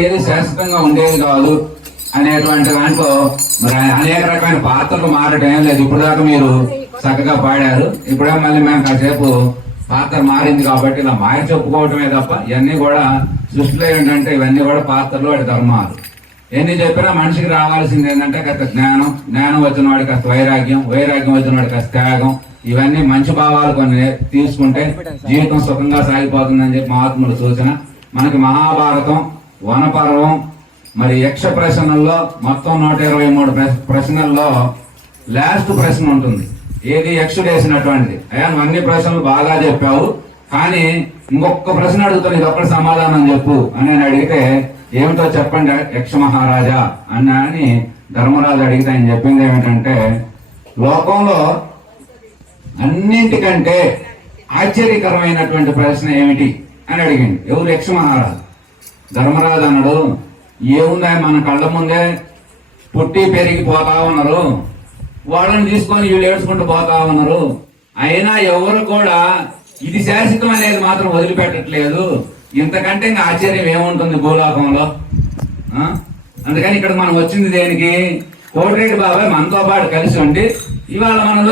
ఏది శాశ్వతంగా ఉండేది కాదు అనేటువంటి దాంట్లో మరి అనేక రకమైన పాత్రలు మారడం ఏం లేదు. ఇప్పుడు దాకా మీరు చక్కగా పాడారు. ఇప్పుడే మళ్ళీ మేము కాసేపు పాత్ర మారింది కాబట్టి ఇలా మారి చెప్పుకోవటమే తప్ప ఇవన్నీ కూడా సృష్టిలో ఏంటంటే ఇవన్నీ కూడా పాత్రలు వాడి ధర్మాలు. ఎన్ని చెప్పినా మనిషికి రావాల్సింది ఏంటంటే కాస్త జ్ఞానం, జ్ఞానం వచ్చిన వాడికి కాస్త వైరాగ్యం, వైరాగ్యం వచ్చిన వాడికి కాస్త త్యాగం. ఇవన్నీ మంచి భావాలు కొన్ని తీసుకుంటే జీవితం సుఖంగా సాగిపోతుందని చెప్పి మహాత్ముల సూచన. మనకి మహాభారతం, వనపర్వం, మరి యక్ష ప్రశ్నల్లో మొత్తం 123 ప్రశ్నల్లో లాస్ట్ ప్రశ్న ఉంటుంది. ఏది యక్షుడు వేసినటువంటిది. అయ్యా నువ్వు అన్ని ప్రశ్నలు బాగా చెప్పావు, కానీ ఇంకొక ప్రశ్న అడుగుతాను, ఇది ఒక్కటి సమాధానం చెప్పు అని నేను అడిగితే ఏమిటో చెప్పండి యక్ష మహారాజా అని ధర్మరాజు అడిగితే ఆయన చెప్పింది ఏమిటంటే, లోకంలో అన్నింటికంటే ఆశ్చర్యకరమైనటువంటి ప్రశ్న ఏమిటి అని అడిగింది. ఎవరు? యక్ష మహారాజు. ధర్మరాజు అన్నాడు, ఏముందా మన కళ్ళ ముందే పుట్టి పెరిగి పోతా ఉన్నారు, వాళ్ళని తీసుకొని వీళ్ళు ఏడ్చుకుంటూ పోతా ఉన్నారు, అయినా ఎవరు కూడా ఇది శాశ్వతం అనేది మాత్రం వదిలిపెట్టట్లేదు, ఇంతకంటే ఇంకా ఆశ్చర్యం ఏముంటుంది భూలోకంలో? అందుకని ఇక్కడ మనం వచ్చింది దేనికి? కోటిరెడ్డి బాబాయ్ మనతో పాటు కలిసి ఉండి ఇవాళ మనం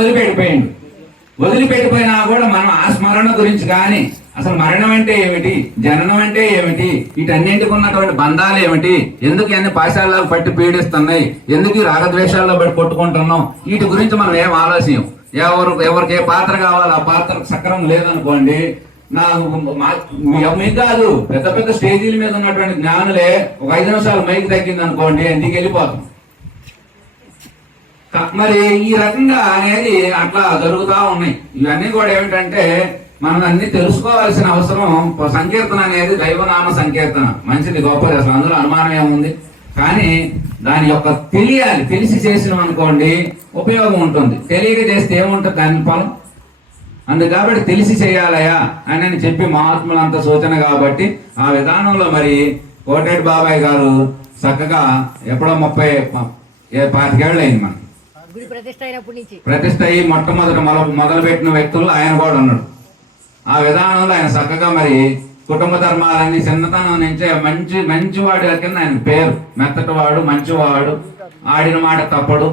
వదిలిపెట్టిపోయినా కూడా మనం ఆ స్మరణ గురించి కానీ అసలు మరణం అంటే ఏమిటి, జననం అంటే ఏమిటి, వీటన్నింటికి ఉన్నటువంటి బంధాలు ఏమిటి, ఎందుకు అన్ని పాశాలకు పట్టి పీడిస్తున్నాయి, ఎందుకు ఈ రాగద్వేషాల్లో పట్టి కొట్టుకుంటున్నాం, వీటి గురించి మనం ఏం ఆలోచన. ఎవరికి ఏ పాత్ర కావాలో ఆ పాత్ర సక్రమం లేదనుకోండి, మీకు కాదు పెద్ద పెద్ద స్టేజీల మీద ఉన్నటువంటి జ్ఞానులే ఒక 5 నిమిషాలు మైకి తగ్గింది అనుకోండి ఇంటికి వెళ్ళిపోతాం. మరి ఈ రకంగా అనేది అట్లా జరుగుతూ ఉన్నాయి. ఇవన్నీ కూడా ఏమిటంటే మనం అన్ని తెలుసుకోవాల్సిన అవసరం. సంకీర్తన అనేది దైవనామ సంకీర్తన మంచిది, గొప్పది, అసలు అందులో అనుమానం ఏముంది. కానీ దాని యొక్క తెలియాలి, తెలిసి చేసినాం అనుకోండి ఉపయోగం ఉంటుంది, తెలియక చేస్తే ఏముంటుంది దాని ఫలం. కాబట్టి తెలిసి చేయాలయా అని చెప్పి మహాత్ములంతా సూచన. కాబట్టి ఆ విధానంలో మరి కోటిరెడ్డి బాబాయ్ గారు చక్కగా ఎప్పుడో 25 ఏళ్ళు అయింది మనకి ప్రతిష్ట అయ్యి మొట్టమొదటి మొదలుపెట్టిన వ్యక్తుల్లో ఆయన కూడా ఉన్నాడు. ఆ విధానంలో ఆయన చక్కగా మరి కుటుంబ ధర్మాలన్నీ చిన్నతనం నుంచే మంచివాడు కింద ఆయన పేరు. మెత్తటివాడు, మంచివాడు, ఆడిన మాట తప్పడు,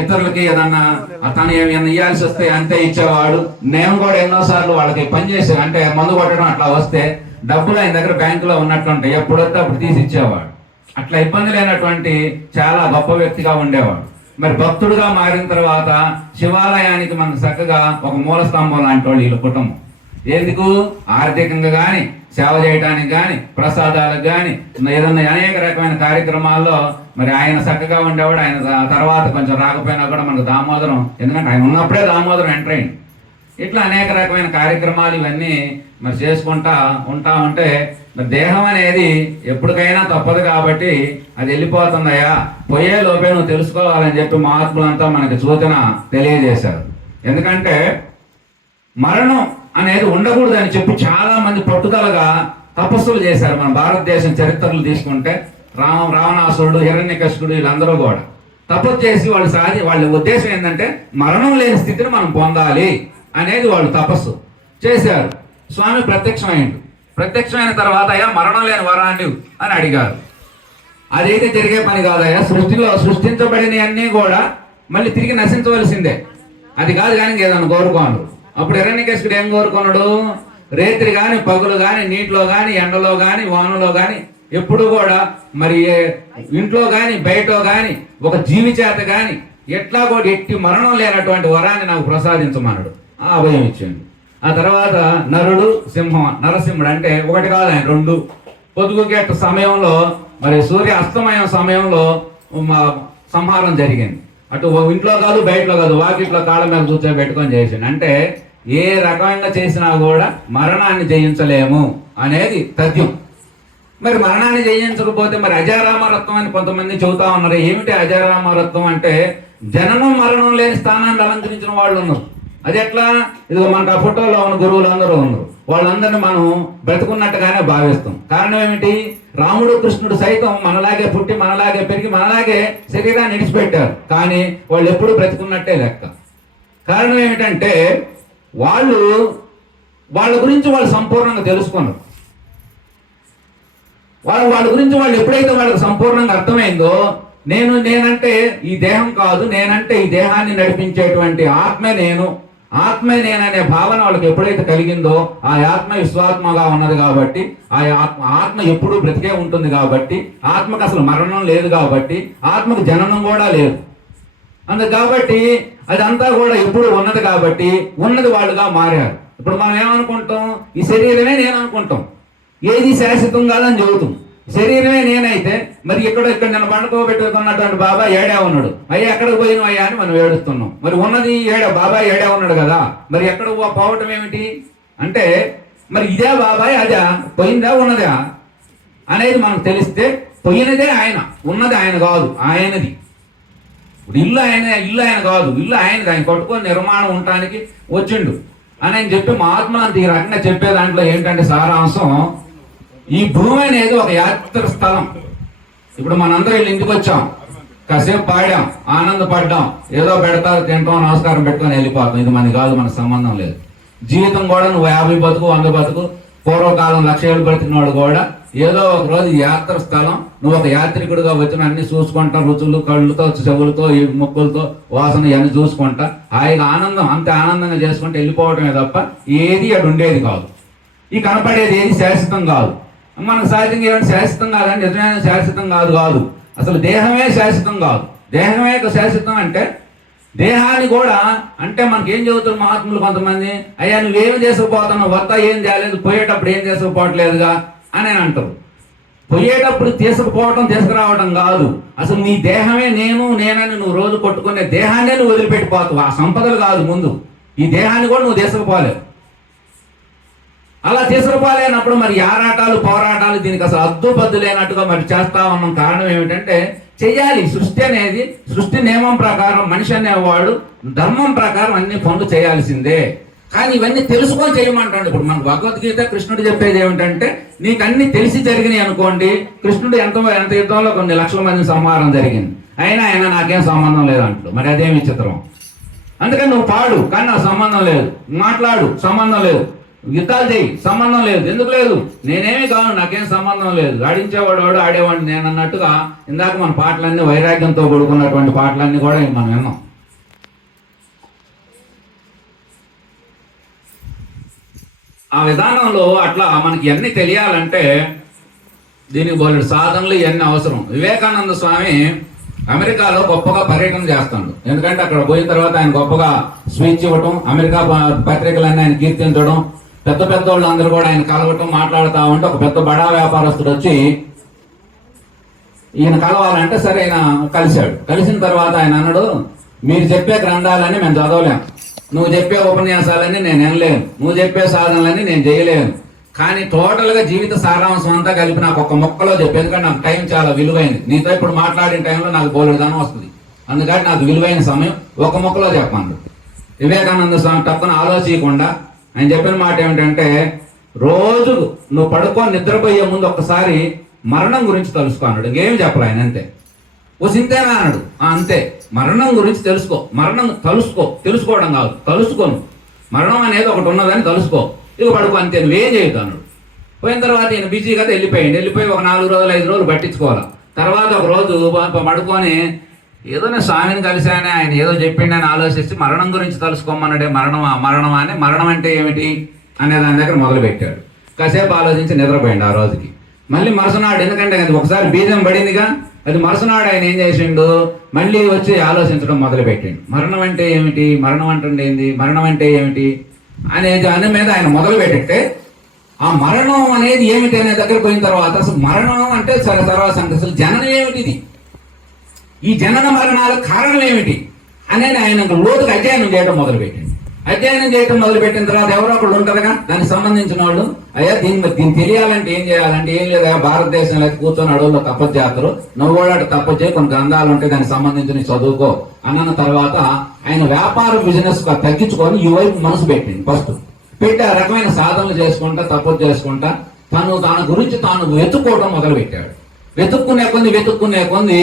ఇతరులకి ఏదన్నా అతను ఏమైనా ఇవ్వాల్సి వస్తే అంతే ఇచ్చేవాడు. నేను కూడా ఎన్నోసార్లు వాళ్ళకి పనిచేసి అంటే మందు కొట్టడం అట్లా వస్తే డబ్బులు ఆయన దగ్గర బ్యాంకులో ఉన్నట్లుంటాయి, ఎప్పుడొస్తే అప్పుడు తీసి ఇచ్చేవాడు. అట్లా ఇబ్బంది లేనటువంటి చాలా గొప్ప వ్యక్తిగా ఉండేవాడు. మరి భక్తుడుగా మారిన తర్వాత శివాలయానికి మన చక్కగా ఒక మూల స్తంభం లాంటి వాళ్ళు వీళ్ళ కుటుంబం. ఎందుకు? ఆర్థికంగా కానీ, సేవ చేయడానికి కానీ, ప్రసాదాలకు కానీ, ఏదన్నా అనేక రకమైన కార్యక్రమాల్లో మరి ఆయన చక్కగా ఉండేవాడు. ఆయన తర్వాత కొంచెం రాకపోయినా కూడా మనకు దామోదరం, ఎందుకంటే ఆయన ఉన్నప్పుడే దామోదరం ఎంటర్ అయింది. ఇట్లా అనేక రకమైన కార్యక్రమాలు ఇవన్నీ మరి చేసుకుంటా ఉంటా ఉంటే మరి దేహం అనేది ఎప్పటికైనా తప్పదు. కాబట్టి అది వెళ్ళిపోతుందయ్యా, పోయే లోపే నువ్వు తెలుసుకోవాలని చెప్పి మహాత్ములంతా మనకి సూచన తెలియజేశారు. ఎందుకంటే మరణం అనేది ఉండకూడదు అని చెప్పి చాలా మంది పట్టుదలగా తపస్సులు చేశారు. మన భారతదేశం చరిత్రలు తీసుకుంటే రావణాసురుడు, హిరణ్యకశిపుడు వీళ్ళందరూ కూడా తపస్సు చేసి వాళ్ళ ఉద్దేశం ఏంటంటే మరణం లేని స్థితిని మనం పొందాలి అనేది వాళ్ళు తపస్సు చేశారు. స్వామి ప్రత్యక్షమైన తర్వాత అయ్యా మరణం లేని వరాన్ని అని అడిగారు. అదైతే జరిగే పని కాదయ్యా, సృష్టించబడినవన్నీ కూడా మళ్ళీ తిరిగి నశించవలసిందే, అది కాదు కానీ ఏదన్నా కోరుకోను. అప్పుడు హిరణ్యకశిపుడు ఏం కోరుకున్నాడు? రేత్రి కానీ పగులు కానీ, నీటిలో కానీ, ఎండలో కానీ, వానలో కానీ ఎప్పుడు కూడా మరి ఇంట్లో కానీ బయట కానీ ఒక జీవి చేత కానీ ఎట్లా కూడా ఎట్టి మరణం లేనటువంటి వరాన్ని నాకు ప్రసాదించమన్నాడు. ఆ అభయం ఇచ్చాడు. ఆ తర్వాత నరుడు, నరసింహుడు అంటే ఒకటి కాదు ఆయన 2. పొద్దుగేట సమయంలో మరి సూర్య అస్తమయం సమయంలో సంహారం జరిగింది. అటు ఇంట్లో కాదు బయటలో కాదు, వాకిట్లో కాళ్ళ మీద కూర్చొని పెట్టుకొని చేసిండు. అంటే ఏ రకంగా చేసినా కూడా మరణాన్ని జయించలేము అనేది తథ్యం. మరి మరణాన్ని జయించకపోతే మరి అజరామరత్వం అని కొంతమంది చెబుతా ఉన్నారు. ఏమిటి అజరామరత్వం అంటే? జననం మరణం లేని స్థానాన్ని అలంకరించిన వాళ్ళు ఉన్నారు. అది ఎట్లా? ఇదిగో మనకు ఆ ఫోటోలో ఉన్న గురువులు అందరూ ఉన్నారు, వాళ్ళందరినీ మనం బ్రతుకున్నట్టుగానే భావిస్తాం. కారణం ఏమిటి? రాముడు, కృష్ణుడు సైతం మనలాగే పుట్టి, మనలాగే పెరిగి, మనలాగే శరీరాన్ని విడిచిపెట్టారు, కానీ వాళ్ళు ఎప్పుడు బ్రతుకున్నట్టే లెక్క. కారణం ఏమిటంటే వాళ్ళ గురించి వాళ్ళు సంపూర్ణంగా తెలుసుకున్నారు. వాళ్ళ గురించి వాళ్ళు ఎప్పుడైతే వాళ్ళకి సంపూర్ణంగా అర్థమైందో, నేనంటే ఈ దేహం కాదు, నేనంటే ఈ దేహాన్ని నడిపించేటువంటి ఆత్మే నేననే భావన వాళ్ళకి ఎప్పుడైతే కలిగిందో, ఆ ఆత్మ విశ్వాత్మగా ఉన్నది కాబట్టి, ఆ ఆత్మ ఎప్పుడూ బ్రతికే ఉంటుంది కాబట్టి, ఆత్మకు అసలు మరణం లేదు కాబట్టి, ఆత్మకు జననం కూడా లేదు కాబట్టి, అదంతా కూడా ఎప్పుడు ఉన్నది కాబట్టి ఉన్నది వాళ్ళుగా మారారు. ఇప్పుడు మనం ఏమనుకుంటాం, ఈ శరీరమే నేను అనుకుంటాం, ఏది శాశ్వతం కాదని చెబుతాం. శరీరమే నేనైతే మరి ఇక్కడ నేను పండుకోబెట్టుకున్నటువంటి బాబా ఏడా ఉన్నాడు, అయ్యా ఎక్కడికి పోయిన అయ్యా అని మనం ఏడుస్తున్నాం. మరి ఉన్నది బాబా ఏడా ఉన్నాడు కదా, మరి ఎక్కడ పోవటం ఏమిటి అంటే, మరి ఇదే బాబాయ్ అదా, పోయిందా ఉన్నదా అనేది మనకు తెలిస్తే, పోయినదే ఆయన, ఉన్నది ఆయన కాదు, ఆయనది. ఇప్పుడు ఇల్లు ఆయన కాదు, ఇల్లు ఆయనది, ఆయన కట్టుకొని నిర్మాణం ఉండటానికి వచ్చిండు అని ఆయన చెప్పి మహాత్ములంత ఈ రకంగా చెప్పే దాంట్లో ఏంటంటే సారాంశం, ఈ భూమి అనేది ఒక యాత్ర స్థలం. ఇప్పుడు మనందరం వీళ్ళు ఇంటికి వచ్చాం, కాసేపు పాడాం, ఆనందపడ్డాం, ఏదో పెడతారు, తింటాం, నమస్కారం పెట్టుకొని వెళ్ళిపోతాం. ఇది మనది కాదు, మనకు సంబంధం లేదు. జీవితం కూడా నువ్వు 50 బతుకు 100 బతుకు, పూర్వకాలం 1,00,000 ఏళ్ళు బ్రతికినవాడు కూడా ఏదో ఒక రోజు యాత్ర స్థలం, నువ్వు ఒక యాత్రికుడిగా వచ్చిన అన్ని చూసుకుంటా, రుచులు, కళ్ళుతో, చెవులతో, ముక్కులతో, వాసన ఇవన్నీ చూసుకుంటా హాయిగా ఆనందం, అంతే ఆనందంగా చేసుకుంటూ వెళ్ళిపోవటమే తప్ప ఏది అటు ఉండేది కాదు. ఈ కనపడేది ఏది శాశ్వతం కాదు. మనకు సహజంగా ఏమైనా శాశ్వతం కాదండి, నిజమైన శాశ్వతం కాదు. అసలు దేహమే శాశ్వతం కాదు. దేహమే శాశ్వతం అంటే, దేహాన్ని కూడా అంటే మనకేం చెబుతారు మహాత్ములు కొంతమంది, అయ్యా నువ్వేమి చేసుకుపోతున్నావు, వత్త ఏం చేయలేదు, పోయేటప్పుడు ఏం చేసుకుపోవట్లేదుగా అని అంటారు. పోయేటప్పుడు తీసుకురావడం కాదు, అసలు నీ దేహమే నేనని నువ్వు రోజు కొట్టుకునే దేహాన్నే నువ్వు వదిలిపెట్టిపోతావు. ఆ సంపదలు కాదు, ముందు ఈ దేహాన్ని కూడా నువ్వు తీసుకుపోలేవు. అలా తీసుకుపోలేనప్పుడు మరి ఆరాటాలు పోరాటాలు దీనికి అసలు అద్దుపద్దు లేనట్టుగా మరి చేస్తా ఉన్నాం. కారణం ఏమిటంటే, చెయ్యాలి. సృష్టి నియమం ప్రకారం మనిషి అనేవాడు ధర్మం ప్రకారం అన్ని పనులు చేయాల్సిందే. కానీ ఇవన్నీ తెలుసుకొని చేయమంటాడు. ఇప్పుడు మన భగవద్గీత కృష్ణుడు చెప్పేది ఏమిటంటే, నీకు అన్ని తెలిసి జరిగినాయి అనుకోండి. కృష్ణుడు ఎంత యుద్ధంలో కొన్ని లక్షల మంది సంహారం జరిగింది, ఆయన నాకేం సంబంధం లేదంటాడు. మరి అదేమి విచిత్రం. అందుకని నువ్వు పాడు, కానీ నాకు సంబంధం లేదు, మాట్లాడు, సంబంధం లేదు, యుద్ధాలు చేయి, సంబంధం లేదు. ఎందుకు లేదు, నేనేమీ కాదు, నాకేం సంబంధం లేదు, ఆడించేవాడు ఆడేవాడు నేను అన్నట్టుగా ఇందాక మన పాటలన్నీ వైరాగ్యంతో కూడుకున్నటువంటి పాటలన్నీ కూడా మనం విన్నాం. ఆ విధానంలో అట్లా మనకి ఇవన్నీ తెలియాలంటే దీనికి బోలెడు సాధనలు ఇవన్నీ అవసరం. వివేకానంద స్వామి అమెరికాలో గొప్పగా పర్యటన చేస్తాడు. ఎందుకంటే అక్కడ పోయిన తర్వాత ఆయన గొప్పగా స్పీచ్ ఇవ్వటం, అమెరికా పత్రికలన్నీ ఆయన కీర్తించడం, పెద్ద వాళ్ళు అందరూ కూడా ఆయన కలవటం, మాట్లాడుతూ ఉంటే ఒక పెద్ద బడా వ్యాపారస్తుడు వచ్చి ఈయన కలవాలంటే సరే ఆయన కలిశాడు. కలిసిన తర్వాత ఆయన అన్నాడు, మీరు చెప్పే గ్రంథాలని మేము చదవలేం, నువ్వు చెప్పే ఉపన్యాసాలన్నీ నేను వినలేను, నువ్వు చెప్పే సాధనలన్నీ నేను చేయలేను, కానీ టోటల్గా జీవిత సారాంశం అంతా కలిపి నాకు ఒక మొక్కలో చెప్పు. ఎందుకంటే నాకు టైం చాలా విలువైంది, నీతో ఇప్పుడు మాట్లాడిన టైంలో నాకు బోలెడు ధనం వస్తుంది, అందుకని నాకు విలువైన సమయం ఒక మొక్కలో చెప్పండి. వివేకానంద స్వామి తప్పని ఆలోచించకుండా ఆయన చెప్పిన మాట ఏమిటంటే, రోజు నువ్వు పడుకొని నిద్రపోయే ముందు ఒక్కసారి మరణం గురించి తెలుసుకో అన్నాడు. ఇంకేమి చెప్పలే ఆయన, అంతే. ఓ సింతేనా అన్నాడు. అంతే, మరణం గురించి తెలుసుకో. మరణం తెలుసుకోవడం కాదు, తెలుసుకోను. మరణం అనేది ఒకటి ఉన్నదని తెలుసుకో, ఇక పడుకో, అంతే, నువ్వేం చేయొద్దు అన్నాడు. పోయిన తర్వాత ఈయన బిజీగా వెళ్ళిపోయి ఒక 4 రోజులు 5 రోజులు పట్టించుకోవాలి. తర్వాత ఒక రోజు పడుకొని ఏదో నేను స్వామిని కలిశానే, ఆయన ఏదో చెప్పిండని ఆలోచిస్తే మరణం గురించి తెలుసుకోమన్నాడే. మరణమా అని, మరణం అంటే ఏమిటి అనే దాని దగ్గర మొదలుపెట్టాడు. కాసేపు ఆలోచించి నిద్రపోయిండు ఆ రోజుకి. మళ్ళీ మరుసనాడు, ఎందుకంటే అది ఒకసారి బీజం పడిందిగా, అది మరుసనాడు ఆయన ఏం చేసిండు, మళ్ళీ వచ్చి ఆలోచించడం మొదలుపెట్టిండు. మరణం అంటే ఏమిటి, మరణం అంటే ఏంది, మరణం అంటే ఏమిటి అనేది దాని మీద ఆయన మొదలు పెట్టితే, ఆ మరణం అనేది ఏమిటి అనే దగ్గర పోయిన తర్వాత అసలు మరణం అంటే తర్వాత అసలు జననం ఏమిటిది, ఈ జనన మరణాల కారణం ఏమిటి అనేది ఆయన లోతుగా అధ్యయనం చేయడం మొదలుపెట్టింది. అధ్యయనం చేయడం మొదలుపెట్టిన తర్వాత ఎవరో ఒకళ్ళు ఉంటారుగా దానికి సంబంధించిన వాళ్ళు, అయ్యా దీన్ని తెలియాలంటే ఏం చేయాలంటే ఏం లేదా, భారతదేశంలో కూర్చొని అడవుల్లో తపస్సు చేస్తారు, నువ్వు కూడా తపస్సు చేయి, కొన్ని గ్రంథాలు ఉంటే దానికి సంబంధించిన చదువుకో అన్న తర్వాత ఆయన వ్యాపార బిజినెస్ తగ్గించుకొని ఈ వైపు మనసు పెట్టింది. ఫస్ట్ పెట్టి ఆ రకమైన సాధనలు చేసుకుంటా, తపస్సు చేసుకుంటా తన గురించి తాను వెతుక్కోవడం మొదలు పెట్టాడు. వెతుక్కునే కొంది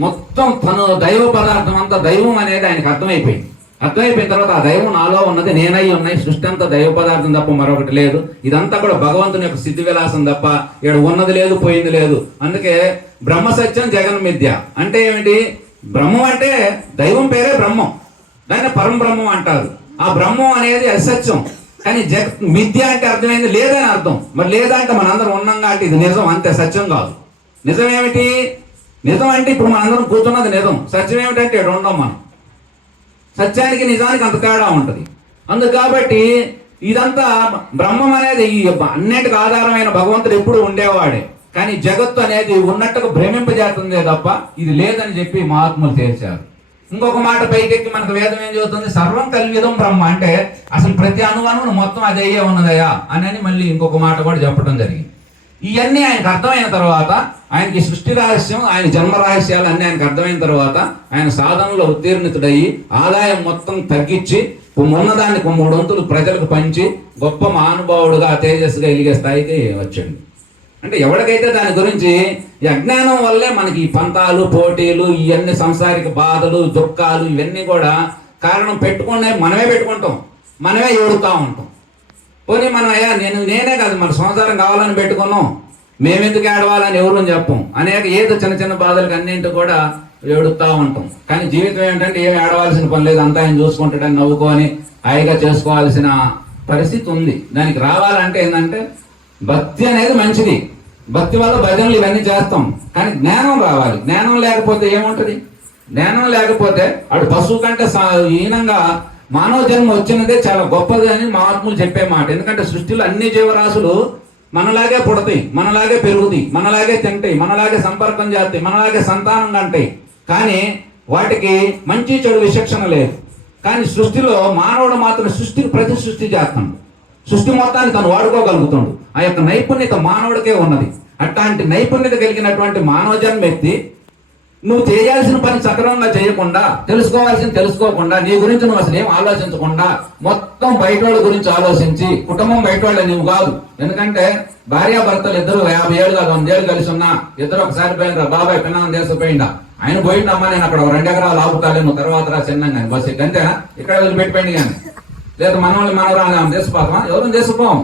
మొత్తం తను దైవ పదార్థం అంతా, దైవం అనేది ఆయనకు అర్థమైపోయింది. అర్థమైపోయిన తర్వాత ఆ దైవం నాలో ఉన్నది, నేనై ఉన్నాయి, సృష్టి అంతా దైవ పదార్థం తప్ప మరొకటి లేదు, ఇదంతా కూడా భగవంతుని యొక్క సిద్ధి విలాసం తప్ప ఇక్కడ ఉన్నది లేదు పోయింది లేదు. అందుకే బ్రహ్మ సత్యం జగన్ మిథ్య అంటే ఏమిటి? బ్రహ్మం అంటే దైవం పేరే బ్రహ్మం, దాన్ని పరం బ్రహ్మం అంటారు. ఆ బ్రహ్మం అనేది అసత్యం, కానీ మిథ్య అంటే అర్థమైంది లేదని అర్థం. మరి లేదా అంటే మనందరం ఉన్నాం కాబట్టి ఇది నిజం, అంతే, సత్యం కాదు. నిజం ఏమిటి? నిజం అంటే ఇప్పుడు మనందరం కూర్చున్నది నిజం. సత్యం ఏమిటంటే ఇక్కడ ఉండం మనం. సత్యానికి నిజానికి అంత తేడా ఉంటుంది. అందుకు కాబట్టి ఇదంతా బ్రహ్మం అనేది అన్నిటికి ఆధారమైన భగవంతుడు ఎప్పుడు ఉండేవాడే, కానీ జగత్తు అనేది ఉన్నట్టుగా భ్రమింపజేస్తుందే తప్ప ఇది లేదని చెప్పి మహాత్ములు తేల్చారు. ఇంకొక మాట పైకెక్కి మనకు వేదం ఏం చెబుతుంది? సర్వం కల్విదం బ్రహ్మ అంటే అసలు ప్రతి అణువణువును మొత్తం అది అయ్యే ఉన్నదయా అని మళ్ళీ ఇంకొక మాట కూడా చెప్పడం జరిగింది. ఇవన్నీ ఆయనకు అర్థమైన తర్వాత, ఆయనకి సృష్టి రహస్యం, ఆయన జన్మ రహస్యాలు అన్నీ ఆయనకు అర్థమైన తర్వాత ఆయన సాధనలో ఉత్తీర్ణితుడయ్యి ఆదాయం మొత్తం తగ్గించి ఉన్నదాన్ని 3 వంతులు ప్రజలకు పంచి గొప్ప మహానుభావుడుగా తేజస్సుగా ఎలిగే స్థాయికి వచ్చాడు. అంటే ఎవరికైతే దాని గురించి ఈ అజ్ఞానం వల్లే మనకి ఈ పంతాలు పోటీలు ఇవన్నీ సంసారిక బాధలు దుఃఖాలు ఇవన్నీ కూడా కారణం పెట్టుకునే మనమే పెట్టుకుంటాం, మనమే ఏడుతూ ఉంటాం. పోనీ మనం అయ్యా నేనే కాదు మన సంసారం కావాలని పెట్టుకున్నాం, మేమెందుకు ఏడవాలని ఎవరు చెప్పం. అనేక ఏదో చిన్న చిన్న బాధలకు అన్నింటి కూడా ఏడుస్తూ ఉంటాం. కానీ జీవితం ఏంటంటే ఏమి ఏడవలసిన పని లేదు, అంతా ఆయన చూసుకుంటాడని నవ్వుకొని హాయిగా చేసుకోవాల్సిన పరిస్థితి ఉంది. దానికి రావాలంటే ఏంటంటే భక్తి అనేది మంచిది, భక్తి వల్ల భజనలు ఇవన్నీ చేస్తాం, కానీ జ్ఞానం రావాలి. జ్ఞానం లేకపోతే ఏముంటుంది? జ్ఞానం లేకపోతే అటు పశువు కంటే హీనంగా మానవ జన్మ వచ్చినదే చాలా గొప్పది అని మహాత్ములు చెప్పే మాట. ఎందుకంటే సృష్టిలో అన్ని జీవరాశులు మనలాగే పుడతాయి, మనలాగే పెరుగుతాయి, మనలాగే తింటాయి, మనలాగే సంపర్కం చేస్తాయి, మనలాగే సంతానం కంటాయి, కానీ వాటికి మంచి చెడు విచక్షణ లేదు. కానీ సృష్టిలో మానవుడు మాత్రం ప్రతి సృష్టి చేస్తాడు, సృష్టి మొత్తాన్ని తను వాడుకోగలుగుతాడు. ఆ యొక్క నైపుణ్యత మానవుడికే ఉన్నది. అట్లాంటి నైపుణ్యత కలిగినటువంటి మానవ జన్మ ఎత్తి నువ్వు చేయాల్సిన పని సక్రమంగా చేయకుండా, తెలుసుకోవాల్సింది తెలుసుకోకుండా, నీ గురించి నువ్వు అసలు ఏం ఆలోచించకుండా మొత్తం బయట వాళ్ళ గురించి ఆలోచించి, కుటుంబం బయట వాళ్ళ నువ్వు కాదు. ఎందుకంటే భార్యాభర్తలు ఇద్దరు 50 ఏళ్ళు కాదు 100 ఏళ్ళు కలిసి ఉన్నా, ఇద్దరు ఒకసారి పోయినరా బాబాయ్ పిల్లలు దేశపోయిందా, ఆయన పోయిందమ్మా నేను అక్కడ 2 ఎకరాలు ఆపుతాలే, నువ్వు తర్వాత రా చిన్నం కానీ బస్సు అంతేనా, ఇక్కడ వదిలిపెట్టిపోయింది కానీ, లేదా మనవాళ్ళు మనవరాలు దేశపోతామా? ఎవరు దేశపోం.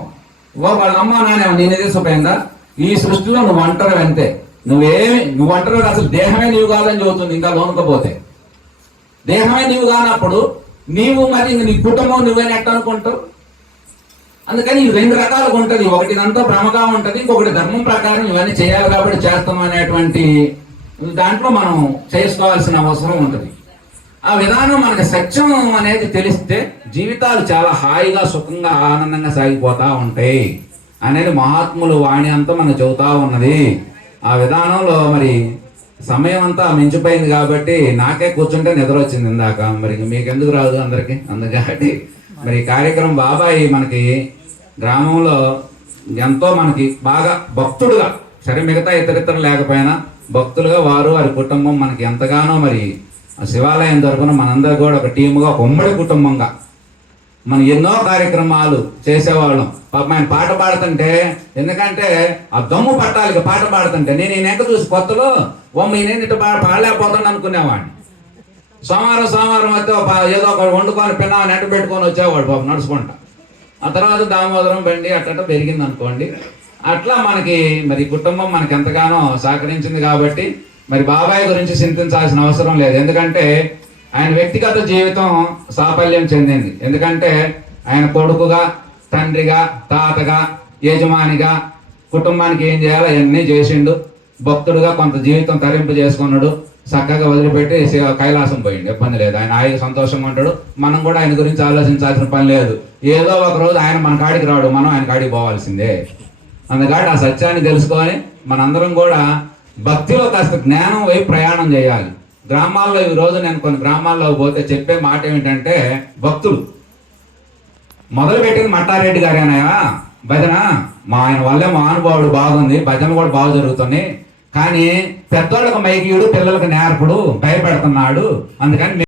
వాళ్ళ అమ్మ నాన్న నేనే దేశపోయిందా? ఈ సృష్టిలో నువ్వు అంటారు అంతే. నువ్వు అంటారు అసలు దేహమే నీవు కాదని చెబుతుంది. ఇంకా లోనుకపోతే దేహమే నీవు కానప్పుడు నీవు మరి నీ కుటుంబం నువ్వేనా ఎట్ట అనుకుంటావు? అందుకని ఈ 2 రకాలుగా ఉంటుంది. ఒకటి ఇదంతా భ్రమగా ఉంటుంది, ఇంకొకటి ధర్మం ప్రకారం ఇవన్నీ చేయాలి కాబట్టి చేస్తాం అనేటువంటి దాంట్లో మనం చేసుకోవాల్సిన అవసరం ఉంటుంది. ఆ విధానం మనకి సత్యం అనేది తెలిస్తే జీవితాలు చాలా హాయిగా సుఖంగా ఆనందంగా సాగిపోతా ఉంటాయి అనేది మహాత్ములు వాణి అంతా మనకు చెబుతా ఉన్నది. ఆ విధానంలో మరి సమయం అంతా మించిపోయింది కాబట్టి నాకే కూర్చుంటే నిద్ర వచ్చింది ఇందాక. మరి మీకెందుకు రాదు అందరికి? అందుకని మరి కార్యక్రమం బాబాయ్ మనకి గ్రామంలో ఎంతో మనకి బాగా భక్తుడుగా, సరే మిగతా ఇతరితరు లేకపోయినా భక్తులుగా వారు వారి కుటుంబం మనకి ఎంతగానో మరి శివాలయం తరఫున మనందరూ కూడా ఒక టీముగా, ఒక ఉమ్మడి కుటుంబంగా మనం ఎన్నో కార్యక్రమాలు చేసేవాళ్ళం. పాపం ఆయన పాట పాడుతుంటే, ఎందుకంటే ఆ దమ్ము పట్టాలి పాట పాడుతుంటే, నేను ఈ నెక్క చూసి కొత్తలో నేను ఇటు పాడలేకపోతాను అనుకునేవాడిని. సోమవారం వస్తే ఏదో ఒక వండుకొని పిన్నా నెట్టు పెట్టుకొని వచ్చేవాడు పాపం నడుచుకుంటా. ఆ తర్వాత దామోదరం బండి అట్ట పెరిగింది అనుకోండి. అట్లా మనకి మరి కుటుంబం మనకి ఎంతగానో సహకరించింది కాబట్టి మరి బాబాయ్ గురించి చింతించాల్సిన అవసరం లేదు. ఎందుకంటే ఆయన వ్యక్తిగత జీవితం సాఫల్యం చెందింది. ఎందుకంటే ఆయన కొడుకుగా, తండ్రిగా, తాతగా, యజమానిగా కుటుంబానికి ఏం చేయాలో అవన్నీ చేసిండు. భక్తుడుగా కొంత జీవితం తరింపు చేసుకున్నాడు. చక్కగా వదిలిపెట్టి కైలాసం పోయిండు, ఇబ్బంది లేదు. ఆయన ఆయన సంతోషంగా ఉంటాడు. మనం కూడా ఆయన గురించి ఆలోచించాల్సిన పని లేదు. ఏదో ఒక రోజు ఆయన మన కాడికి రాడు, మనం ఆయన కాడికి పోవాల్సిందే. అందుకని ఆ సత్యాన్ని తెలుసుకొని మనందరం కూడా భక్తిలో కాస్త జ్ఞానం వైపు ప్రయాణం చేయాలి. గ్రామాల్లో ఈ రోజు నేను కొన్ని గ్రామాల్లో పోతే చెప్పే మాట ఏమిటంటే, భక్తులు మొదలుపెట్టింది మట్టారెడ్డి గారేనాయా భజన, ఆయన వల్లే మా అనుభవాడు బాగుంది, భజన కూడా బాగా జరుగుతుంది, కానీ పెద్దోళ్ళకు మైకీయుడు పిల్లలకు నేర్పుడు భయపెడుతున్నాడు, అందుకని